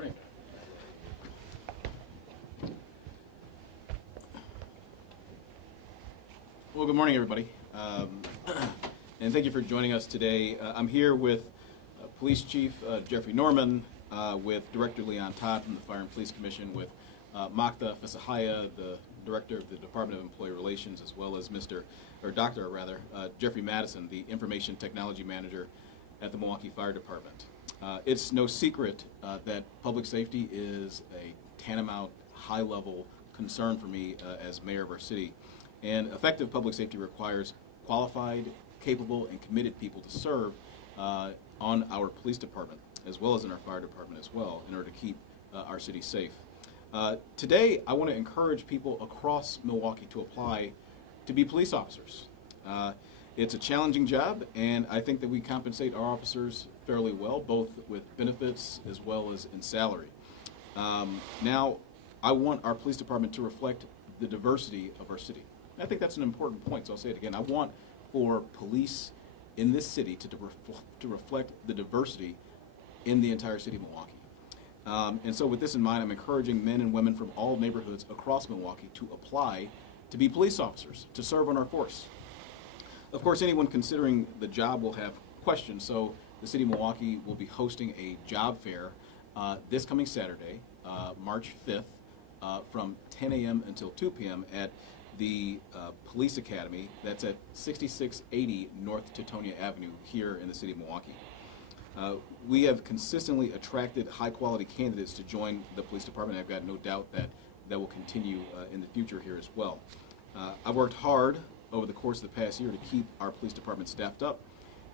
Morning. Well, good morning, everybody. And thank you for joining us today. I'm here with Police Chief Jeffrey Norman, with Director Leon Todd from the Fire and Police Commission, with Magda Fesahaya, the Director of the Department of Employee Relations, as well as Dr. Jeffrey Madison, the Information Technology Manager at the Milwaukee Fire Department. It's no secret that public safety is a tantamount, high-level concern for me as mayor of our city. And effective public safety requires qualified, capable, and committed people to serve on our police department, as well as in our fire department as well, in order to keep our city safe. Today, I want to encourage people across Milwaukee to apply to be police officers. It's a challenging job, and I think that we compensate our officers fairly well, both with benefits as well as in salary. Now, I want our police department to reflect the diversity of our city. And I think that's an important point, so I'll say it again. I want for police in this city to reflect the diversity in the entire city of Milwaukee. And so with this in mind, I'm encouraging men and women from all neighborhoods across Milwaukee to apply to be police officers, to serve on our force. Of course, anyone considering the job will have questions, so the city of Milwaukee will be hosting a job fair this coming Saturday, March 5th, from 10 a.m. until 2 p.m. at the Police Academy. That's at 6680 North Teutonia Avenue here in the city of Milwaukee. We have consistently attracted high-quality candidates to join the police department. I've got no doubt that that will continue in the future here as well. I've worked hard over the course of the past year to keep our police department staffed up,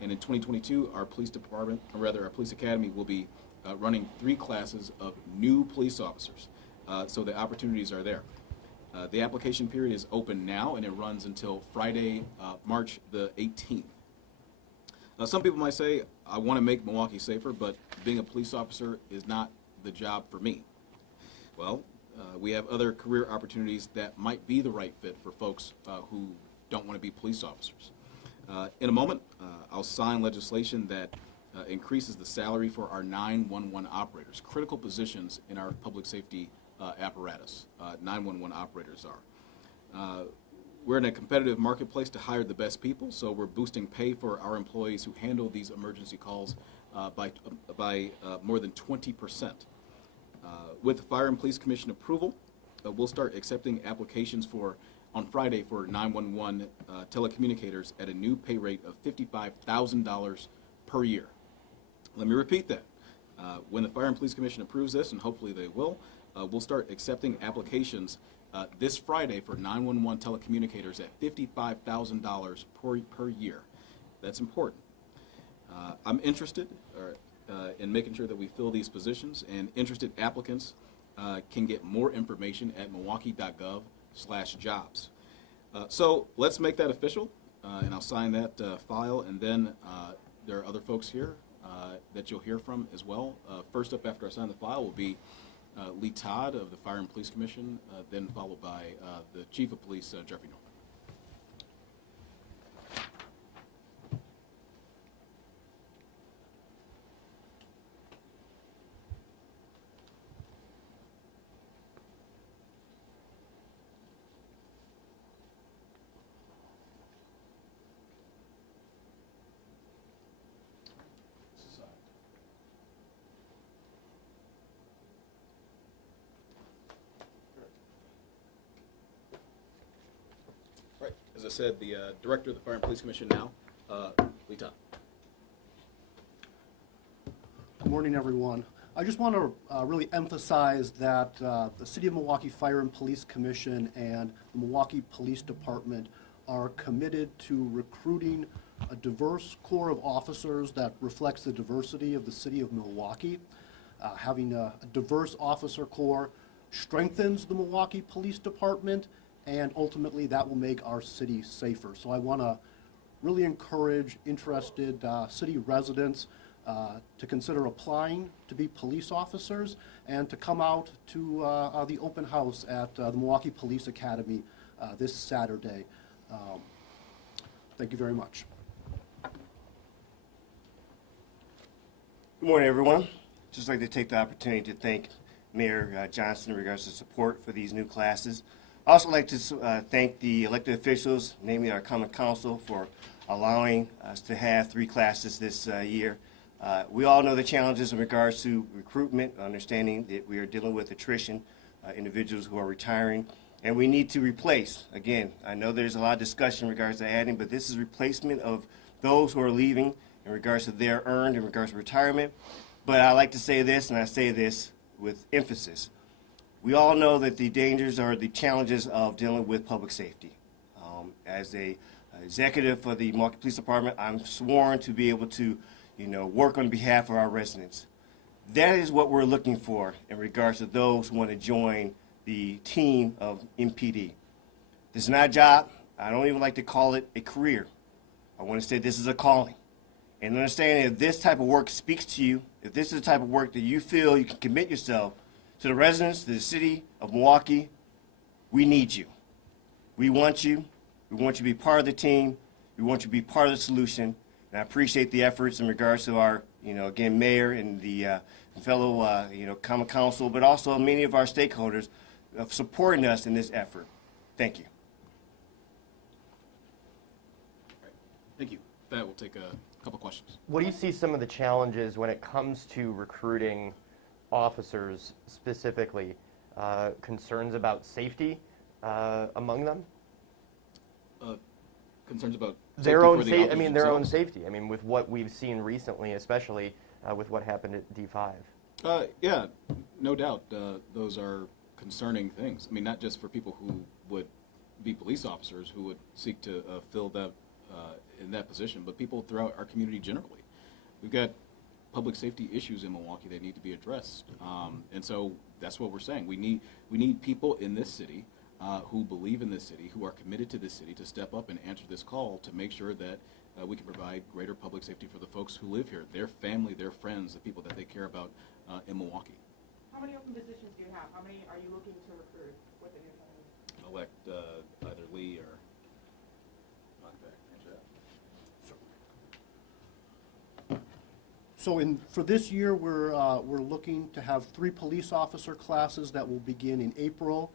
and in 2022, our police department, or rather our police academy, will be running 3 classes of new police officers. So the opportunities are there. The application period is open now, and it runs until Friday, March the 18th. Some people might say, I want to make Milwaukee safer, but being a police officer is not the job for me. Well, we have other career opportunities that might be the right fit for folks who don't want to be police officers. In a moment, I'll sign legislation that increases the salary for our 911 operators, critical positions in our public safety apparatus. 911 operators are. We're in a competitive marketplace to hire the best people, so we're boosting pay for our employees who handle these emergency calls by more than 20%. With the Fire and Police Commission approval, we'll start accepting applications on Friday for 911 telecommunicators at a new pay rate of $55,000 per year. Let me repeat that. When the Fire and Police Commission approves this, and hopefully they will, we'll start accepting applications this Friday for 911 telecommunicators at $55,000 per year. That's important. I'm interested in making sure that we fill these positions, and interested applicants can get more information at milwaukee.gov/jobs. So let's make that official, and I'll sign that file, and then there are other folks here that you'll hear from as well. First up after I sign the file will be Lee Todd of the Fire and Police Commission, then followed by the Chief of Police, Jeffrey Norman. As I said, the Director of the Fire and Police Commission now, Lee Todd. Good morning, everyone. I just want to really emphasize that the City of Milwaukee Fire and Police Commission and the Milwaukee Police Department are committed to recruiting a diverse corps of officers that reflects the diversity of the City of Milwaukee. Having a diverse officer corps strengthens the Milwaukee Police Department, and ultimately that will make our city safer. So I want to really encourage interested city residents to consider applying to be police officers and to come out to the open house at the Milwaukee Police Academy this Saturday. Thank you very much. Good morning, everyone. just like to take the opportunity to thank Mayor Johnson in regards to support for these new classes. I also like to thank the elected officials, namely our Common Council, for allowing us to have 3 classes this year. We all know the challenges in regards to recruitment, understanding that we are dealing with attrition, individuals who are retiring, and we need to replace. Again, I know there's a lot of discussion in regards to adding, but this is replacement of those who are leaving in regards to their earned, in regards to retirement. But I like to say this, and I say this with emphasis. We all know that the dangers or the challenges of dealing with public safety. As a executive for the Milwaukee Police Department, I'm sworn to be able to, work on behalf of our residents. That is what we're looking for in regards to those who want to join the team of MPD. This is not a job. I don't even like to call it a career. I want to say this is a calling. And understanding if this type of work speaks to you, if this is the type of work that you feel you can commit yourself to the residents, to the city of Milwaukee, we need you. We want you. We want you to be part of the team. We want you to be part of the solution. And I appreciate the efforts in regards to our, again, mayor and the fellow, Common Council, but also many of our stakeholders of supporting us in this effort. Thank you. All right. Thank you. With that, we'll take a couple questions. What do you see some of the challenges when it comes to recruiting officers specifically? Concerns about safety among them? Concerns about Their safety own for the safety. officers Their own themselves? safety. I mean, with what we've seen recently, especially with what happened at D5. Yeah, no doubt. Those are concerning things. I mean, not just for people who would be police officers who would seek to fill that in that position, but people throughout our community generally. We've got public safety issues in Milwaukee that need to be addressed, and so that's what we're saying. We need people in this city who believe in this city, who are committed to this city, to step up and answer this call to make sure that we can provide greater public safety for the folks who live here, their family, their friends, the people that they care about in Milwaukee. How many open positions do you have? How many are you looking to recruit within your county? Elect either Lee or Mockback. So for this year, we're looking to have 3 police officer classes that will begin in April,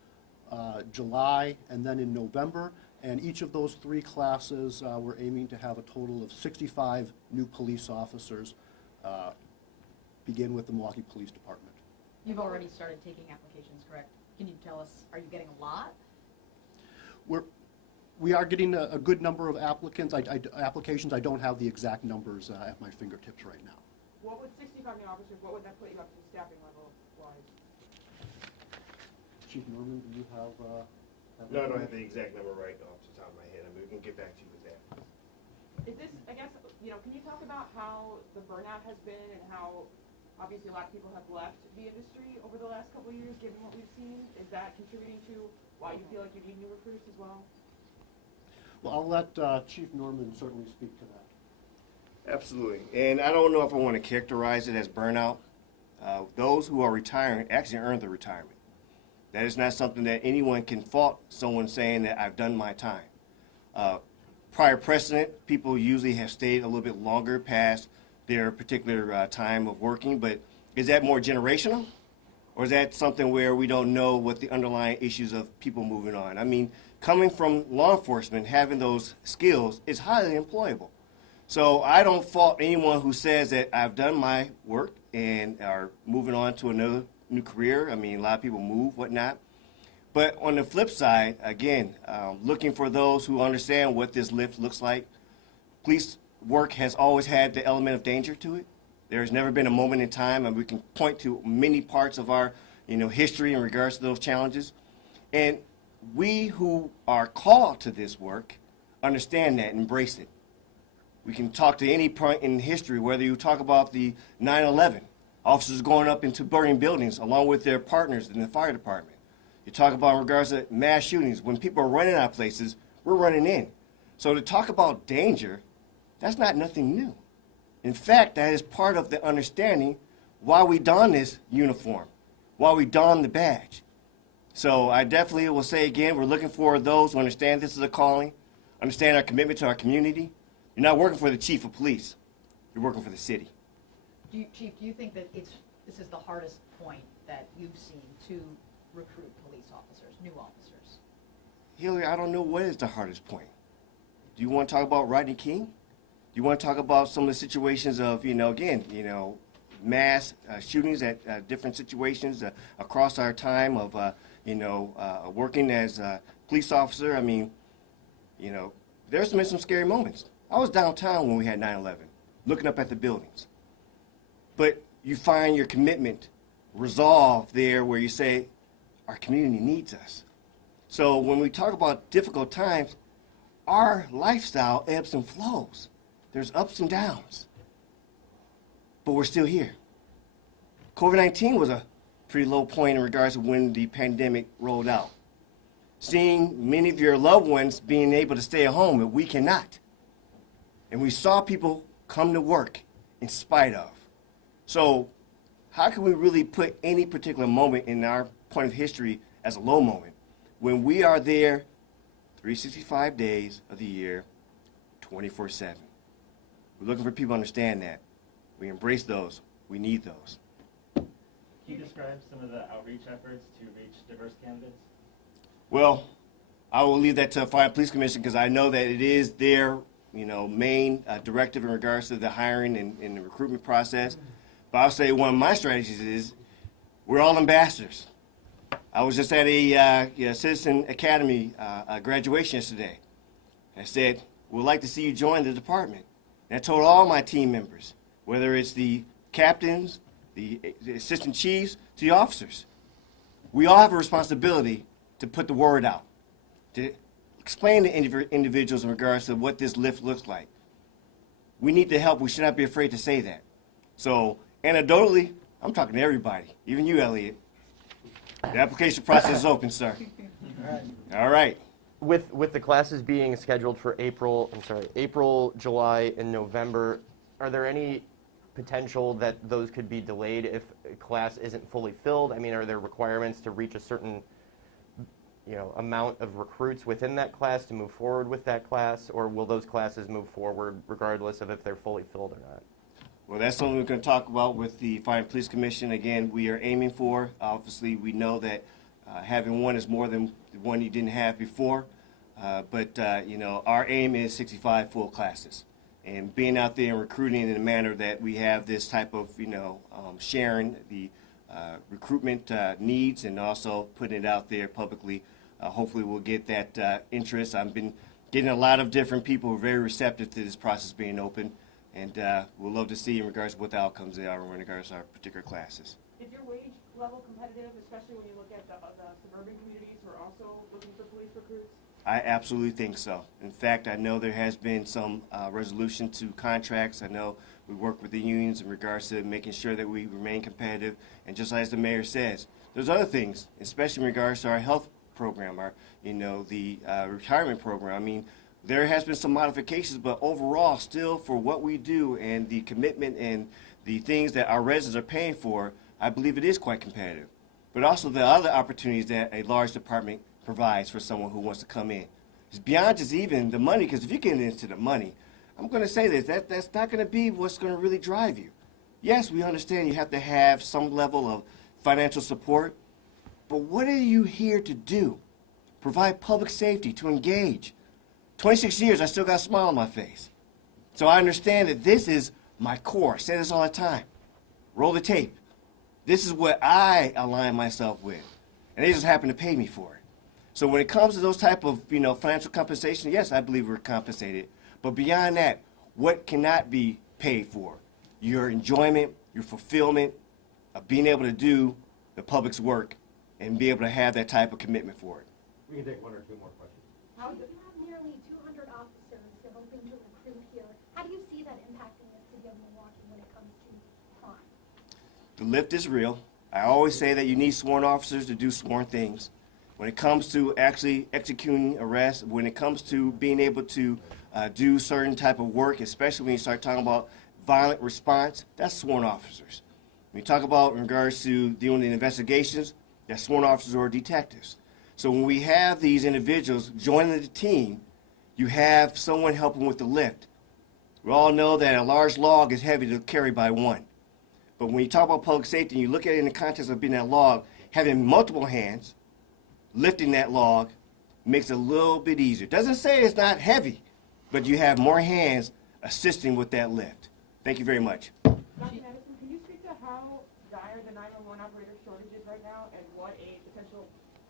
July, and then in November. And each of those 3 classes, we're aiming to have a total of 65 new police officers begin with the Milwaukee Police Department. You've already started taking applications, correct? Can you tell us, are you getting a lot? We are getting a good number of applicants. Applications. I don't have the exact numbers at my fingertips right now. What would 65 new officers, what would that put you up to staffing level wise? Chief Norman, do you have? No, I don't have the exact number right off the top of my head. I mean, we can get back to you with that. Is this, I guess, can you talk about how the burnout has been and how obviously a lot of people have left the industry over the last couple of years, given what we've seen? Is that contributing to why you feel like you need new recruits as well? Well, I'll let Chief Norman certainly speak to that. Absolutely. And I don't know if I want to characterize it as burnout. Those who are retiring actually earn their retirement. That is not something that anyone can fault someone saying that I've done my time. Prior precedent, people usually have stayed a little bit longer past their particular time of working, but is that more generational? Or is that something where we don't know what the underlying issues of people moving on? I mean, coming from law enforcement, having those skills is highly employable. So I don't fault anyone who says that I've done my work and are moving on to another new career. I mean, a lot of people move, whatnot. But on the flip side, again, looking for those who understand what this lift looks like. Police work has always had the element of danger to it. There has never been a moment in time, and we can point to many parts of our history in regards to those challenges. And we who are called to this work understand that and embrace it. We can talk to any point in history, whether you talk about the 9/11, officers going up into burning buildings along with their partners in the fire department. You talk about in regards to mass shootings. When people are running out of places, we're running in. So to talk about danger, that's not nothing new. In fact, that is part of the understanding why we don this uniform, why we don the badge. So I definitely will say again, we're looking for those who understand this is a calling, understand our commitment to our community. You're not working for the chief of police. You're working for the city. Chief, do you think that it's this is the hardest point that you've seen to recruit police officers, new officers? Hillary, I don't know what is the hardest point. Do you want to talk about Rodney King? Do you want to talk about some of the situations of, mass shootings at different situations across our time of, working as a police officer? I mean, there's been some scary moments. I was downtown when we had 9/11, looking up at the buildings. But you find your commitment resolved there where you say, our community needs us. So when we talk about difficult times, our lifestyle ebbs and flows. There's ups and downs. But we're still here. COVID-19 was a pretty low point in regards to when the pandemic rolled out. Seeing many of your loved ones being able to stay at home, and we cannot. And we saw people come to work in spite of. So how can we really put any particular moment in our point of history as a low moment when we are there 365 days of the year, 24/7? We're looking for people to understand that. We embrace those. We need those. Can you describe some of the outreach efforts to reach diverse candidates? Well, I will leave that to the Fire Police Commission because I know that it is their, main directive in regards to the hiring and the recruitment process. But I'll say one of my strategies is we're all ambassadors. I was just at a Citizen Academy graduation yesterday. I said, we'd like to see you join the department. And I told all my team members, whether it's the captains, the assistant chiefs, to the officers, we all have a responsibility to put the word out, to explain to individuals in regards to what this lift looks like. We need the help. We should not be afraid to say that. So anecdotally, I'm talking to everybody, even you, Elliot. The application process is open, sir. All right. With the classes being scheduled for April, July, and November, are there any potential that those could be delayed if a class isn't fully filled? I mean, are there requirements to reach a certain amount of recruits within that class to move forward with that class, or will those classes move forward regardless of if they're fully filled or not? Well, that's something we're going to talk about with the Fire and Police Commission. Again, we are aiming for, obviously, we know that having one is more than the one you didn't have before, but our aim is 65 full classes. And being out there and recruiting in a manner that we have this type of, sharing the recruitment needs and also putting it out there publicly, hopefully we'll get that interest. I've been getting a lot of different people who are very receptive to this process being open. And we'll love to see in regards to what the outcomes are in regards to our particular classes. Is your wage level competitive, especially when you look at the suburban communities who are also looking for police recruits? I absolutely think so. In fact, I know there has been some resolution to contracts. I know we work with the unions in regards to making sure that we remain competitive. And just as the mayor says, there's other things, especially in regards to our health program, our, the retirement program. I mean, there has been some modifications, but overall, still for what we do and the commitment and the things that our residents are paying for, I believe it is quite competitive. But also the other opportunities that a large department provides for someone who wants to come in. It's beyond just even the money, because if you get into the money, I'm going to say this, that's not going to be what's going to really drive you. Yes, we understand you have to have some level of financial support, but what are you here to do? Provide public safety, to engage. 26 years, I still got a smile on my face. So I understand that this is my core. I say this all the time. Roll the tape. This is what I align myself with. And they just happen to pay me for it. So when it comes to those type of, financial compensation, yes, I believe we're compensated. But beyond that, what cannot be paid for? Your enjoyment, your fulfillment of being able to do the public's work and be able to have that type of commitment for it. We can take one or two more questions. How do you have nearly 200 officers that are hoping to recruit here? How do you see that impacting the city of Milwaukee when it comes to crime? The lift is real. I always say that you need sworn officers to do sworn things. When it comes to actually executing arrests, when it comes to being able to do certain type of work, especially when you start talking about violent response, that's sworn officers. When you talk about in regards to doing the investigations, that's sworn officers or detectives. So when we have these individuals joining the team, you have someone helping with the lift. We all know that a large log is heavy to carry by one. But when you talk about public safety and you look at it in the context of being that log, having multiple hands lifting that log makes it a little bit easier. Doesn't say it's not heavy, but you have more hands assisting with that lift. Thank you very much. Dr. Madison, can you speak to how dire the 911 operator shortage is right now and what a potential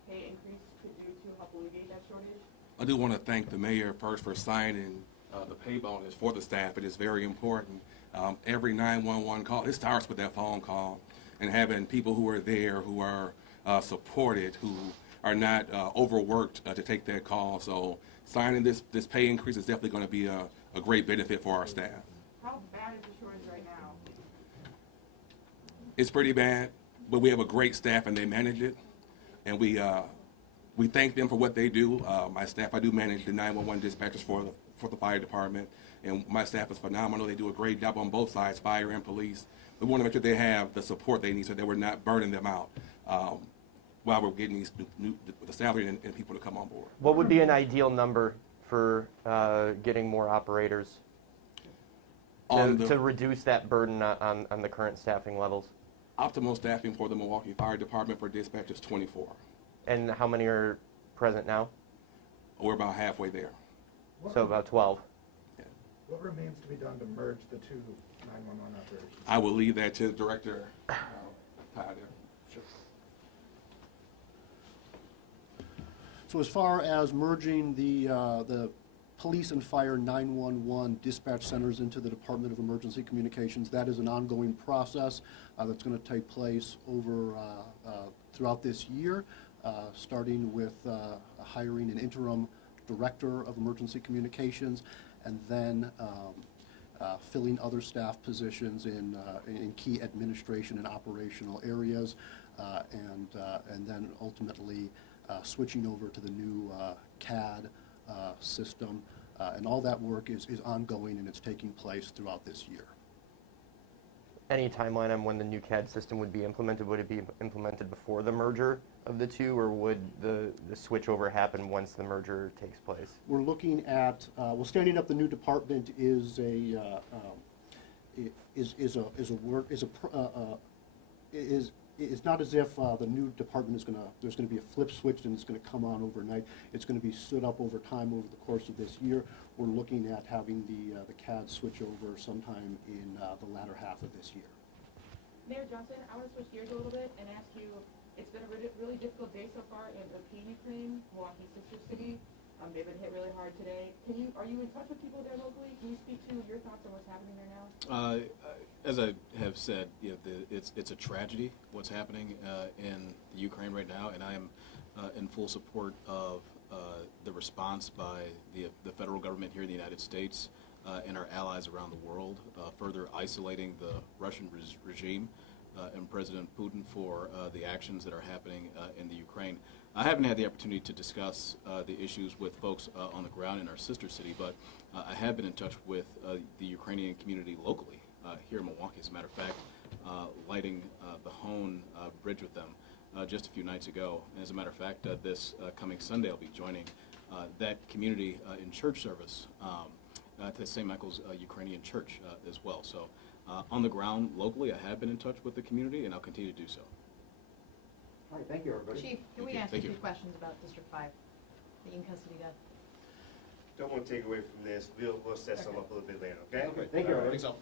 pay increase could do to help alleviate that shortage? I do want to thank the mayor first for signing the pay bonus for the staff. It is very important. Every 911 call, it starts with that phone call and having people who are there, who are supported, who are not overworked to take that call. So signing this pay increase is definitely going to be a great benefit for our staff. How bad is the shortage right now? It's pretty bad, but we have a great staff and they manage it. And we thank them for what they do. My staff, I do manage the 911 dispatchers for the fire department, and my staff is phenomenal. They do a great job on both sides, fire and police. We want to make sure they have the support they need so that we're not burning them out while we're getting the salary and people to come on board. What would be an ideal number for getting more operators to reduce that burden on the current staffing levels? Optimal staffing for the Milwaukee Fire Department for dispatch is 24. And how many are present now? We're about halfway there. So about 12. Yeah. What remains to be done to merge the two 911 operations? I will leave that to Director Todd there. Sure. So as far as merging the police and fire 911 dispatch centers into the Department of Emergency Communications, that is an ongoing process that's going to take place over throughout this year, starting with hiring an interim director of emergency communications, and then filling other staff positions in key administration and operational areas, and then ultimately switching over to the new CAD system. And all that work is ongoing, and it's taking place throughout this year. Any timeline on when the new CAD system would be implemented? Would it be implemented before the merger of the two, or would the switchover happen once the merger takes place? We're looking at well, standing up the new department is it's not as if the new department there's going to be a flip switch and it's going to come on overnight. It's going to be stood up over time over the course of this year. We're looking at having the CAD switch over sometime in the latter half of this year. Mayor Johnson, I want to switch gears a little bit and ask you, it's been a really difficult day so far in Ukraine, Milwaukee's sister city. They've been hit really hard today. Are you in touch with people there locally? Can you speak to your thoughts on what's happening there now? As I have said, it's a tragedy what's happening in the Ukraine right now, and I am in full support of the response by the federal government here in the United States and our allies around the world, further isolating the Russian regime and President Putin for the actions that are happening in the Ukraine. I haven't had the opportunity to discuss the issues with folks on the ground in our sister city, but I have been in touch with the Ukrainian community locally here in Milwaukee. As a matter of fact, lighting the Hone Bridge with them just a few nights ago. And as a matter of fact, this coming Sunday I'll be joining that community in church service at the St. Michael's Ukrainian Church as well. So on the ground locally, I have been in touch with the community, and I'll continue to do so. All right, thank you, everybody. Chief, can we ask Thank you you. 2 questions about District 5, the in-custody death? Don't want to take away from this. We'll set some up a little bit later, okay? Thank you, everybody. Thanks all.